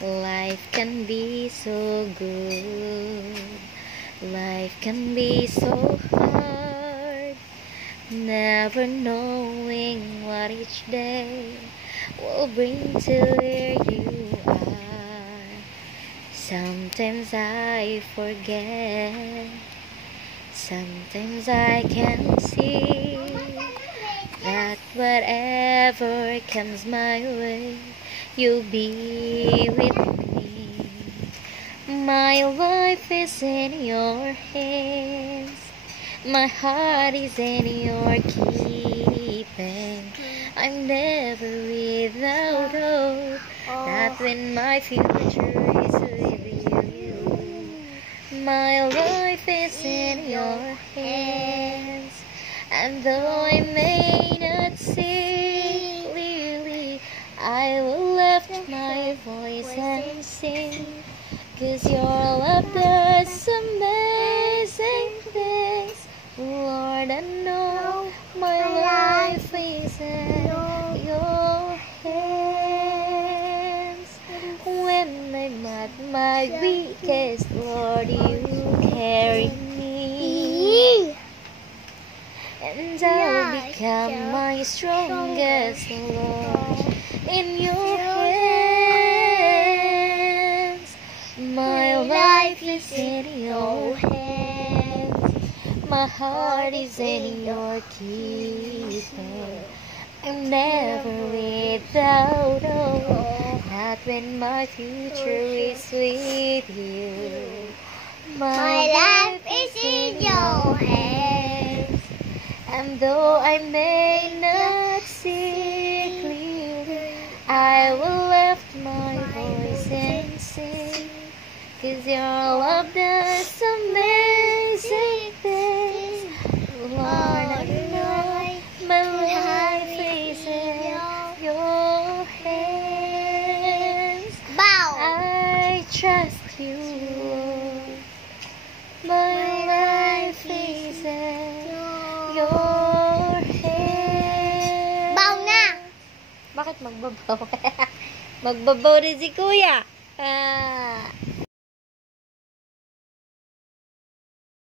Life can be so good. Life can be so hard. Never knowing what each day will bring to where you are. Sometimes I forget. Sometimes I can see that whatever comes my way, you'll be with me. My life is in your hands. My heart is in your keeping. I'm never without hope. Not when my future is with you. My life is in your hands. And though I may not see clearly, I will lift my voice and sing. 'Cause your love does amazing things. Lord, I know my life is in your hands. When I'm at my weakest, Lord, you carry me. And I'll become my strongest, Lord, in your hands. My life is in your hands. My heart is in your keeping. I'm never without hope. Not when my future is with you. My life is in your hands. And though I may not see clearly, I will lift my voice and sing. 'Cause your love does amazing things. Lord, I know my life is in your hands. I trust you, Lord. My life is in your hands. Bakit magbabaw? Magbabaw rin si Kuya.